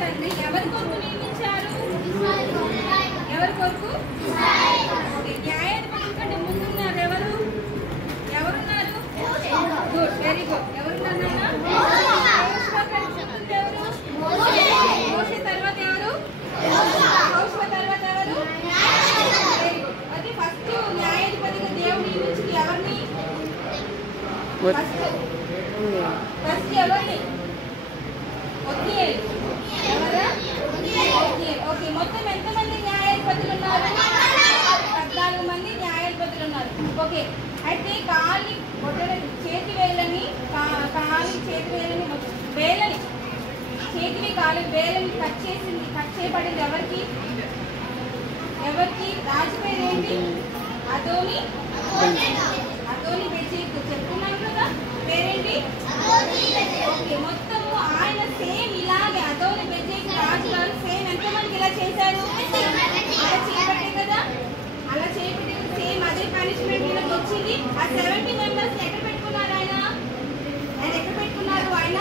ఎవరి కొరకు నియమించారు? ఎవరి కొరకు? న్యాయాధిపతి కంటే ముందున్నారు ఎవరు? ఎవరున్నారు? Good, very good. ఎవరున్నారు? మోషే తర్వాత ఎవరు? యెహోషువ తర్వాత ఎవరు? Very good. అది ఫస్ట్ న్యాయాధిపతిగా దేవుడు నియమించింది ఎవరిని? ఫస్ట్ ఎవరిని? ఒత్నియేలు. ఎవరా? ఒత్నియేలు. ఓకే, మొత్తం ఎంతమంది న్యాయాధిపతులు ఉన్నారు? 14 మంది న్యాయాధిపతులు ఉన్నారు. ఓకే, అయితే కాలి చేతి వేలని వేలని చేతివి కాలి వేలని కట్ చేయబడింది ఎవరికి? రాజు పేరు ఏంటి? అదోని బెజెకు. చెప్తున్నాను కదా పేరేంటి? ఓకే, మొత్తము ఆయన సేమ్ ఇలాగే అదోని బెజెకు రాజు గారు సేమ్ ఎంతమందికి ఇలా చేశారు? అలా చేయబట్టే కదా, అలా చేయబట్టే సేమ్ అదే పనిష్మెంట్ వీళ్ళకి వచ్చింది. ఆ 70 మెంబర్స్ ఎక్కడ పెట్టుకున్నారు? ఆయన ఎక్కడ పెట్టుకున్నారు? ఆయన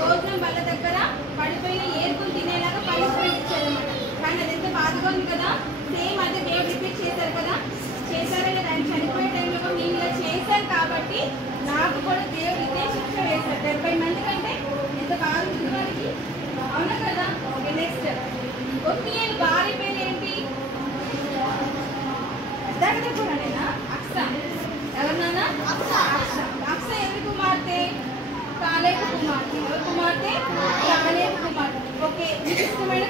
భోజనం వాళ్ళ దగ్గర పడిపోయిన ఏర్పులు తినేలాగా పనిష్మెంట్ ఇచ్చారన్నమాట. కానీ అది ఎంత బాధగా ఉంది కదా. సేమ్ అదే దేవుడు రిపీట్ చేశారు కదా, చేశారా కదా. ఆయన చనిపోయే టైంలో కూడా నేను ఇలా చేశాను కాబట్టి నాకు కూడా దేవుడు ఇదే శిక్ష వేశారు. 70 మంది కంటే ఎంత బాధ ఉంది వారికి, అవునా కదా. ఓకే, నెక్స్ట్ ఒత్నియేలు భార్య పేరు ఏంటి? అర్థాకనేనా? అక్స. ఎవరినానా? అక్స ఎవరి కుమార్తె? కాలేబు కుమార్తె. ఎవరి కుమార్తె? కాలేబు కుమార్తె. ఓకే, మీకు ఇష్టమైన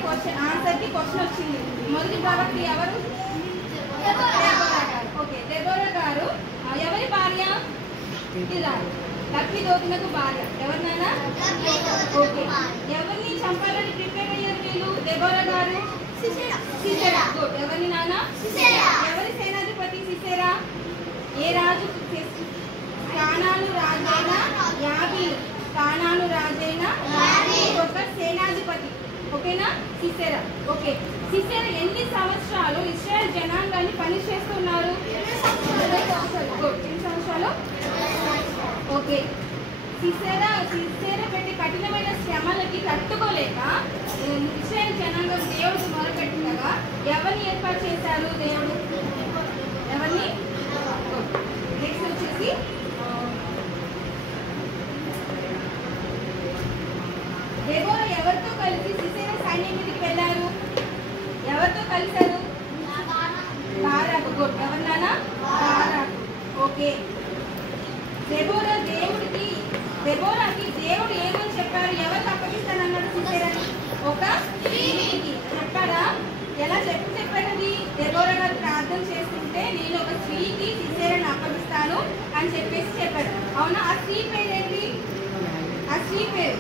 ఆన్సర్కి క్వశ్చన్ వచ్చింది. మొదటి ప్రవక్త ఎవరు? ఓకే, దెబోరా గారు ఎవరి భార్య? లప్పిదోతునకు భార్య. ఎవరినైనా? ఓకే, ఎవరిని చంపాలని ప్రిపేర్ అయ్యారు వీళ్ళు? దెబోరా గారు సిసెరా. గుడ్. ఎవరిని నాన్న? ఎవరి సేనాధిపతి సిసెరా? ఏ రాజు? కానాను రాజైన యాబీలు. కానాను రాజైన ఒక సేనాధిపతి. ఓకేనా? సిసెరా. ఓకే, సిసెరా ఎన్ని సంవత్సరాలు ఇశ్రాయేల్ జనాంగాన్ని పని చేస్తున్నారు? 20 సంవత్సరాలు. ఓకే, సిసెరా పెట్టి కఠినమైన శ్రమలకి తట్టుకోలేక ఇశ్రాయేల్ జనాంగం దేవుడికి మొరపెట్టినగా ఎవరిని ఏర్పాటు చేశారు దేవుడు? ఎవరిని? నెక్స్ట్ వచ్చేసి దెబోరా ఎవరితో కలిసి సిసెరా సైన్యం మీదకి వెళ్ళారు? ఎవరితో కలిశారు? బారాకు. గుడ్. ఎవరినానా? బారాకు. ఓకే, దెబోరాకి దేవుడు ఏమని చెప్పారు? ఎవరికి అప్పగిస్తానన్నాడు సిసెరాని? ఒక స్త్రీకి చెప్పారా? ఎలా చెప్పారది? దెబోరా గారు ప్రార్థన చేస్తుంటే నేను ఒక స్త్రీకి సిసెరాని అప్పగిస్తాను అని చెప్పేసి చెప్పారు. అవునా? ఆ స్త్రీ పేరు ఏంటి? ఆ స్త్రీ పేరు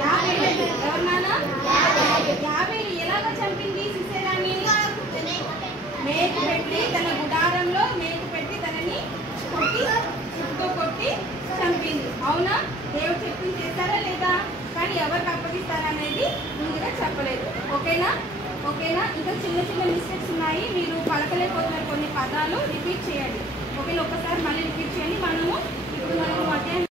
యాబేలు. ఎవరినానా? యాబేలు ఎలాగ చంపింది సిసెరాని? మేకు పెట్టి తన గుడారంలో మేకు పెట్టి తనని కొట్టి చంపింది. అవునా? దేవుడు చెప్పింది చేస్తారా లేదా? కానీ ఎవరికి అప్పగిస్తారనేది ముందుగా చెప్పలేదు. ఓకేనా? ఇంకా చిన్న మిస్టేక్స్ ఉన్నాయి, మీరు పలకలేకపోతున్నారు. కొన్ని పదాలు రిపీట్ చేయండి. ఓకేనా? ఒకసారి మళ్ళీ రిపీట్ చేయండి. ఇప్పుడు మనము